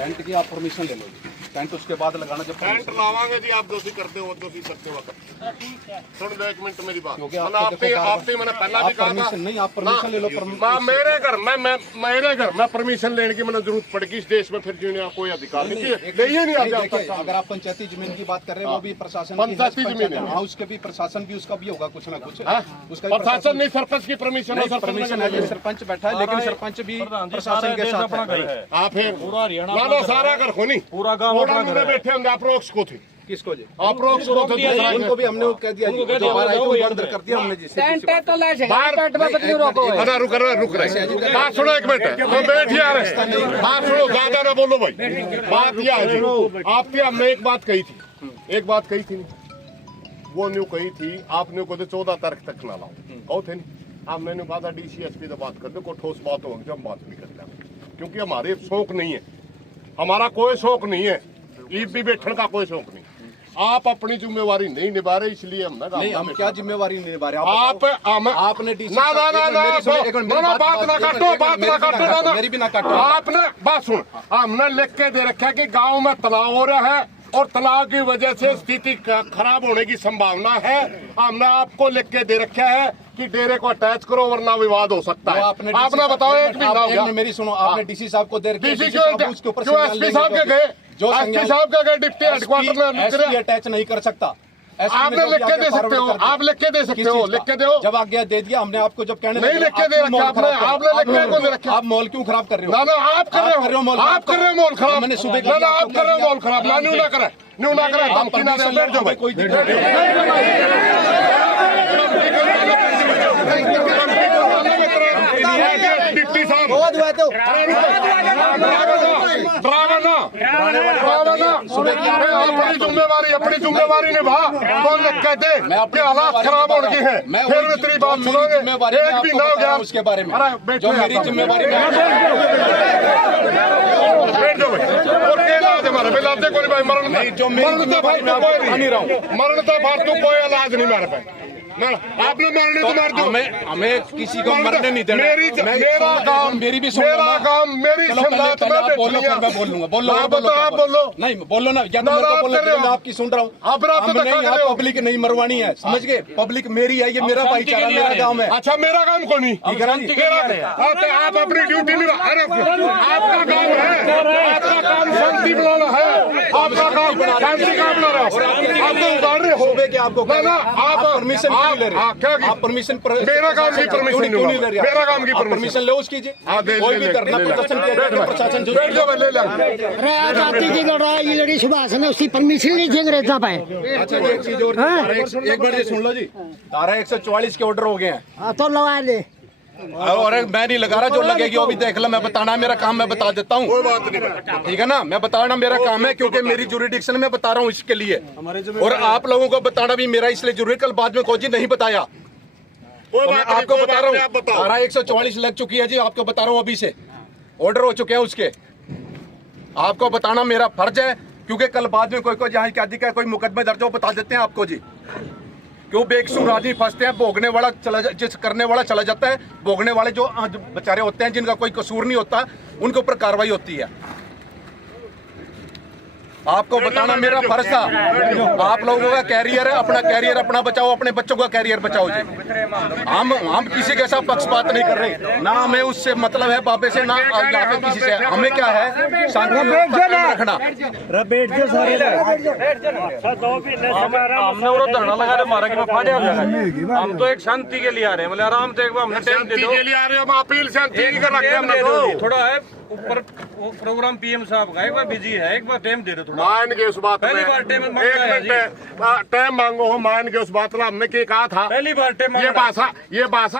Tent की आप permission ले लो, टेंट उसके बाद लगाना जब टेंट लावांगे जी। आप दोषी करते हो दोषी करते वक्त सुन लो 1 मिनट मेरी बात। क्योंकि आपने मैंने पहला भी कहा था नहीं, आप परमिशन ले लो। मेरे घर में परमिशन लेने की मैंने जरूरत पड़ेगी इस देश में, फिर जीने का कोई अधिकार नहीं है। अगर आप पंचायती जमीन की बात कर रहे हैं, वो भी प्रशासन पंचायती जमीन है, हाँ, उसके भी प्रशासन भी उसका भी होगा कुछ ना कुछ। उसका प्रशासन नहीं, सरपंच की परमिशन है, सरपंच बैठा है, लेकिन सरपंच भी प्रशासन के साथ है। आप फिर पूरा हरियाणा सारा घर को नहीं, पूरा गाँव बैठे होंगे। आप रोक्स को थे, किसको जी? आप रोक्स को थे, उनको भी हमने कह दिया, बंद कर दिया हमने जी। रुक रहे बात सुनो 1 मिनट, बैठ यार, बात सुनो, ज्यादा ना बोलो भाई। बात यह है आपकी, हमने एक बात कही थी, वो न्यू कही थी आपने को 14 तारीख तक ना लाओ, कहो थे नहीं। हमने कहा था DCSP से बात कर दो, कोई ठोस बात होगी जो हम बात भी करते हैं, क्योंकि हमारे शौक नहीं है, हमारा कोई शौक नहीं है, ईद भी बैठने का कोई शौक नहीं। आप अपनी जिम्मेवारी नहीं निभा रहे, इसलिए हम हम क्या जिम्मेवारी नहीं निभा रहे? आपने मेरी भी ना काटो। आपने बात सुन, हमने लिख के दे रखा है कि गांव में तनाव हो रहा है और तनाव की वजह से स्थिति खराब होने की संभावना है। हमने आपको लिख के दे रखा है कि डेरे को अटैच करो वरना विवाद हो सकता है। आपने बताओ, एक भी मेरी सुनो, आपने DC साहब को दे रखा, SP साहब के गए, SP साहब के गए डिप्टी हेडक्वार्टर में अटैच नहीं कर सकता। आपने लिख के दे सकते हो, आप लिख के दे सकते हो, लिख के दो। जब आज्ञा दे दिया हमने आपको, जब कहने नहीं लिख के दे रखा आपने लिख के दे रखा। आप मॉल क्यों खराब कर रहे हो? ना आप कर रहे हो, आप कर रहे हो मॉल खराब। मैंने सुबह ना आप कर रहे हो मॉल खराब, ना न्यू ना करे, धमकी ना दे, बैठ जाओ भाई, कोई दिक्कत डिप्टी साहब अपनी जिम्मेवारी निभा। तो कहते हैं हालात खराब होने की है, फिर तेरी बात सुनोगे। एक भी ना हो गया उसके बारे में, जो मेरी जिम्मेवारी मरणता फार तो कोई इलाज नहीं मार पाए। आपने मारने तो मार दो, हमें किसी को मरने नहीं देना। मेरा काम मेरी समझात में मैं बोलूंगा, बोलो नहीं बोलो ना, या तो मेरे को बोलो, मैं आपकी सुन रहा हूँ। आप पब्लिक नहीं मरवानी है, समझ गए? पब्लिक मेरी है, ये मेरा भाईचारा, मेरा काम है। अच्छा मेरा काम को नहीं, आप अपनी ड्यूटी निभा। आपका काम है, आपका काम शांति बनाना है, आपका काम शांति का बना रहा है। आपको उतार रहे हो कि आपको आप परमिशन ले रहे हैं, आप परमिशन, मेरा काम की परमिशन नहीं ले रहे, मेरा काम की परमिशन लो उसकी जी। कोई भी करना प्रशासन जो ले ले आजादी की लड़ाई सुभाष ने उसकी परमिशन नहीं दे अंग्रेजा पाए। अच्छा एक चीज और, एक बार ये सुन लो जी, धारा 144 के ऑर्डर हो गए हैं, तो लगा ले। और मैं नहीं लगा रहा, जो लगेगी वो भी देख लो। मैं बताना मेरा काम, मैं बता देता हूँ, कोई बात नहीं, ठीक है ना? मैं बताना मेरा काम है, क्योंकि मेरी जुरिडिक्शन में बता रहा हूँ इसके लिए, और आप लोगों को बताना भी मेरा इसलिए जरूरी। कल बाद में कोई नहीं बताया, तो मैं आपको बता रहा हूँ। धारा 144 लग चुकी है जी, आपको बता रहा हूँ, अभी से ऑर्डर हो चुके हैं उसके। आपको बताना मेरा फर्ज है, क्योंकि कल बाद में कोई जहाँ क्या दिखा, कोई मुकदमे दर्ज हो, बता देते हैं आपको जी। क्यों बेकसूर आदमी फंसते हैं, भोगने वाला जिस करने वाला चला जाता है, भोगने वाले जो बेचारे होते हैं जिनका कोई कसूर नहीं होता, उनके ऊपर कार्रवाई होती है। आपको बताना मेरा फर्ज था। आप लोगों का कैरियर है, अपना कैरियर अपना बचाओ, अपने बच्चों का कैरियर बचाओ जी। हम किसी के साथ पक्षपात नहीं कर रहे, ना हमें उससे मतलब है बाबे से, ना यहाँ पे किसी से। हमें क्या है, शांति रखना। हम तो एक शांति के लिए आ रहे हैं, मतलब आराम से हमने टाइम दे दो, हम अपील शांति कर रखे हैं। थोड़ा है ऊपर वो प्रोग्राम PM साहब का, एक बार बिजी है, एक बार टाइम दे दो थोड़ा। मान के उस बात पहली बार टाइम टाइम मांगो हो, मान के उस बात हमने क्या कहा था, पहली बार टाइम ये भाषा